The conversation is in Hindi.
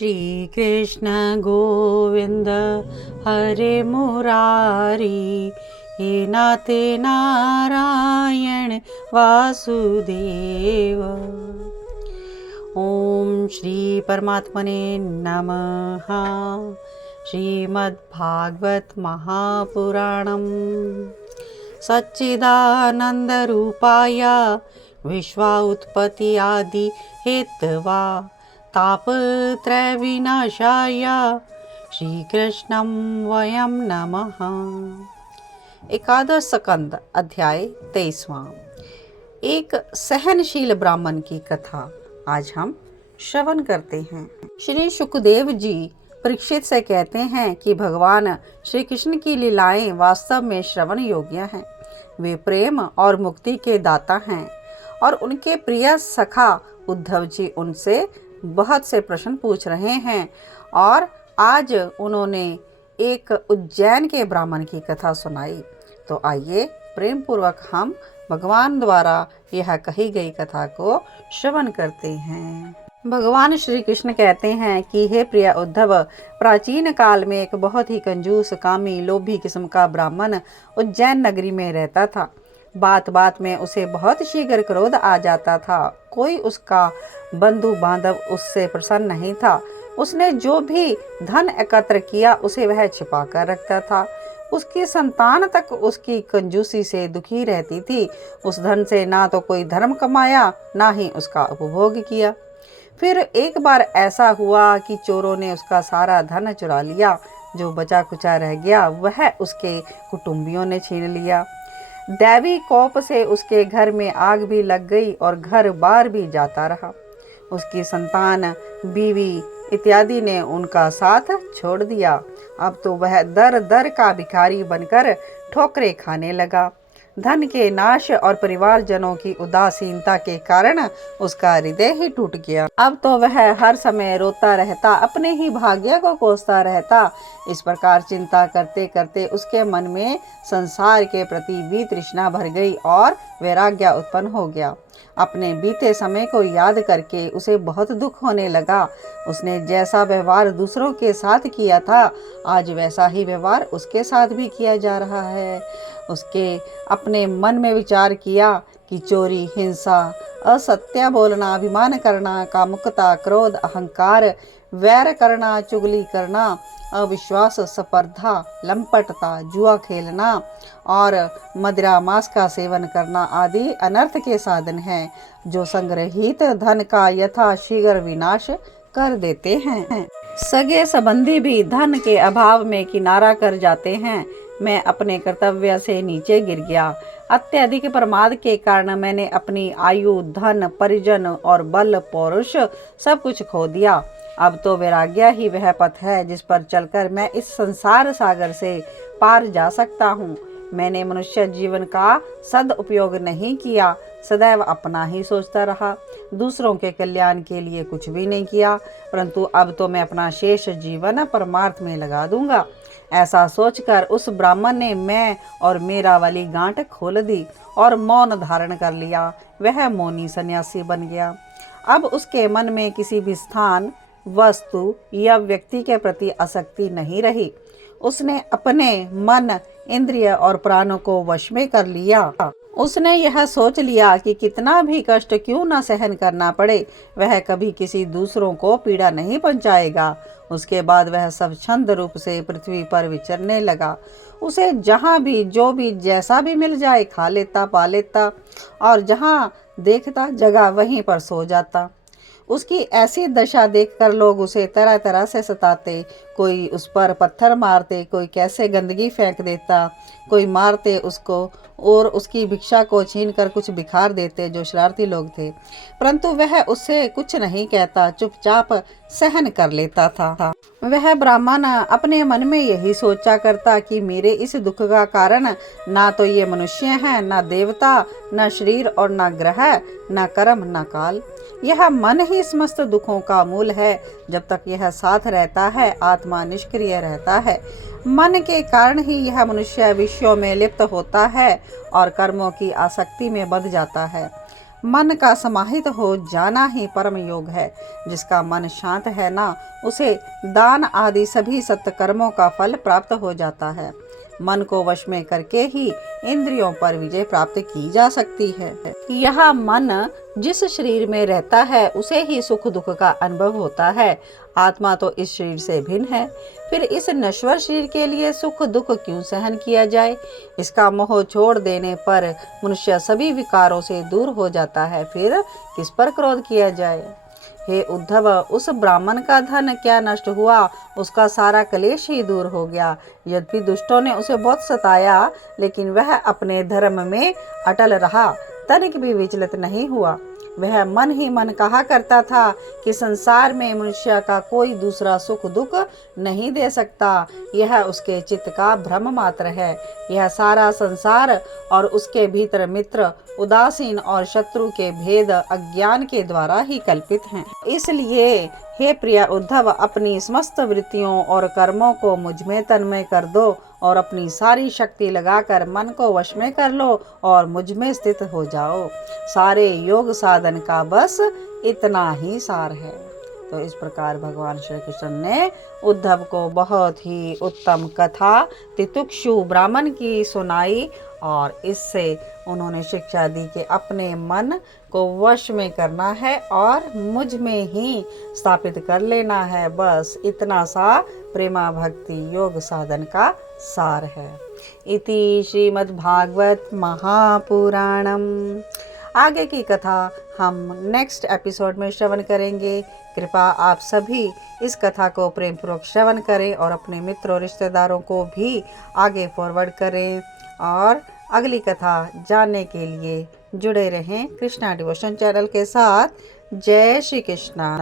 श्री कृष्ण गोविंद हरे मुरारी, हे नाथ नारायण वासुदेव। ओम श्री परमात्मने नमः। श्रीमद्भागवत महापुराणम। सच्चिदानंद रूपाय विश्वाउत्पत्ति आदि हेतवा तापत्रय विनाशाय श्रीकृष्णं वयं नमः। एकादश स्कंद अध्याय 23वां। एक सहनशील ब्राह्मण की कथा आज हम श्रवण करते हैं। श्री सुखदेव जी परीक्षित से कहते हैं कि भगवान श्री कृष्ण की लीलाएं वास्तव में श्रवण योग्य हैं। वे प्रेम और मुक्ति के दाता हैं और उनके प्रिय सखा उद्धव जी उनसे बहुत से प्रश्न पूछ रहे हैं और आज उन्होंने एक उज्जैन के ब्राह्मण की कथा सुनाई। तो आइए प्रेम पूर्वक हम भगवान द्वारा यह कही गई कथा को श्रवण करते हैं। भगवान श्री कृष्ण कहते हैं कि हे प्रिय उद्धव, प्राचीन काल में एक बहुत ही कंजूस, कामी, लोभी किस्म का ब्राह्मण उज्जैन नगरी में रहता था। बात बात में उसे बहुत शीघ्र क्रोध आ जाता था। कोई उसका बंधु बांधव उससे प्रसन्न नहीं था। उसने जो भी धन एकत्र किया उसे वह छिपा कर रखता था। उसकी संतान तक उसकी कंजूसी से दुखी रहती थी। उस धन से ना तो कोई धर्म कमाया, ना ही उसका उपभोग किया। फिर एक बार ऐसा हुआ कि चोरों ने उसका सारा धन चुरा लिया। जो बचा कुचा रह गया वह उसके कुटुंबियों ने छीन लिया। दैवी कोप से उसके घर में आग भी लग गई और घर बार भी जाता रहा। उसकी संतान, बीवी इत्यादि ने उनका साथ छोड़ दिया। अब तो वह दर दर का भिखारी बनकर ठोकरें खाने लगा। धन के नाश और परिवारजनों की उदासीनता के कारण उसका हृदय ही टूट गया। अब तो वह हर समय रोता रहता, अपने ही भाग्य को कोसता रहता। इस प्रकार चिंता करते करते उसके मन में संसार के प्रति भी तृष्णा भर गई और वैराग्य उत्पन्न हो गया। अपने बीते समय को याद करके उसे बहुत दुख होने लगा। उसने जैसा व्यवहार दूसरों के साथ किया था, आज वैसा ही व्यवहार उसके साथ भी किया जा रहा है। उसके अपने मन में विचार किया कि चोरी, हिंसा, असत्य बोलना, अभिमान करना, कामुकता, क्रोध, अहंकार, वैर करना, चुगली करना, अविश्वास, स्पर्धा, लंपटता, जुआ खेलना और मदिरा मांस का सेवन करना आदि अनर्थ के साधन हैं, जो संग्रहित धन का यथाशीघ्र विनाश कर देते हैं। सगे संबंधी भी धन के अभाव में किनारा कर जाते हैं। मैं अपने कर्तव्य से नीचे गिर गया। अत्यधिक प्रमाद के कारण मैंने अपनी आयु, धन, परिजन और बल, पौरुष सब कुछ खो दिया। अब तो वैराग्य ही वह पथ है जिस पर चलकर मैं इस संसार सागर से पार जा सकता हूँ। मैंने मनुष्य जीवन का सदुपयोग नहीं किया, सदैव अपना ही सोचता रहा, दूसरों के कल्याण के लिए कुछ भी नहीं किया। परंतु अब तो मैं अपना शेष जीवन परमार्थ में लगा दूंगा। ऐसा सोचकर उस ब्राह्मण ने मैं और मेरा वाली गांठ खोल दी और मौन धारण कर लिया। वह मौनी सन्यासी बन गया। अब उसके मन में किसी भी स्थान, वस्तु या व्यक्ति के प्रति आसक्ति नहीं रही। उसने अपने मन, इंद्रिय और प्राणों को वश में कर लिया। उसने यह सोच लिया कि कितना भी कष्ट क्यों न सहन करना पड़े, वह कभी किसी दूसरों को पीड़ा नहीं पहुंचाएगा। उसके बाद वह स्वच्छंद रूप से पृथ्वी पर विचरने लगा। उसे जहाँ भी, जो भी, जैसा भी मिल जाए खा लेता, पा लेता और जहाँ देखता जगह वहीं पर सो जाता। उसकी ऐसी दशा देखकर लोग उसे तरह तरह से सताते। कोई उस पर पत्थर मारते, कोई कैसे गंदगी फेंक देता, कोई मारते उसको और उसकी भिक्षा को छीन कर कुछ बिखार देते जो शरारती लोग थे। परंतु वह उससे कुछ नहीं कहता, चुपचाप सहन कर लेता था। वह ब्राह्मण अपने मन में यही सोचा करता कि मेरे इस दुख का कारण ना तो ये मनुष्य हैं, ना देवता, ना शरीर और ना ग्रह, ना कर्म, ना काल। यह मन ही समस्त दुखों का मूल है। जब तक यह साथ रहता है, आत्मा निष्क्रिय रहता है। मन के कारण ही यह मनुष्य विषयों में लिप्त होता है और कर्मों की आसक्ति में बंध जाता है। मन का समाहित हो जाना ही परम योग है। जिसका मन शांत है ना, उसे दान आदि सभी सत्कर्मों का फल प्राप्त हो जाता है। मन को वश में करके ही इंद्रियों पर विजय प्राप्त की जा सकती है। यह मन जिस शरीर में रहता है उसे ही सुख दुख का अनुभव होता है। आत्मा तो इस शरीर से भिन्न है, फिर इस नश्वर शरीर के लिए सुख दुख क्यों सहन किया जाए। इसका मोह छोड़ देने पर मनुष्य सभी विकारों से दूर हो जाता है, फिर किस पर क्रोध किया जाए। हे उद्धव, उस ब्राह्मण का धन क्या नष्ट हुआ, उसका सारा क्लेश ही दूर हो गया। यद्यपि दुष्टों ने उसे बहुत सताया, लेकिन वह अपने धर्म में अटल रहा, तनिक भी विचलित नहीं हुआ। वह मन ही मन कहा करता था कि संसार में मनुष्य का कोई दूसरा सुख दुख नहीं दे सकता, यह उसके चित्त का भ्रम मात्र है। यह सारा संसार और उसके भीतर मित्र, उदासीन और शत्रु के भेद अज्ञान के द्वारा ही कल्पित हैं। इसलिए हे प्रिय उद्धव, अपनी समस्त वृत्तियों और कर्मों को मुझ में तन्मय कर दो और अपनी सारी शक्ति लगाकर मन को वश में कर लो और मुझ में स्थित हो जाओ। सारे योग साधन का बस इतना ही सार है। तो इस प्रकार भगवान श्री कृष्ण ने उद्धव को बहुत ही उत्तम कथा तितिक्षु ब्राह्मण की सुनाई और इससे उन्होंने शिक्षा दी कि अपने मन को वश में करना है और मुझ में ही स्थापित कर लेना है। बस इतना सा प्रेमा भक्ति योग साधन का सार है। इति श्रीमद्भागवत महापुराणम। आगे की कथा हम नेक्स्ट एपिसोड में श्रवण करेंगे। कृपा आप सभी इस कथा को प्रेम पूर्वक श्रवण करें और अपने मित्रों रिश्तेदारों को भी आगे फॉरवर्ड करें और अगली कथा जानने के लिए जुड़े रहें कृष्णा डिवोशन चैनल के साथ। जय श्री कृष्णा।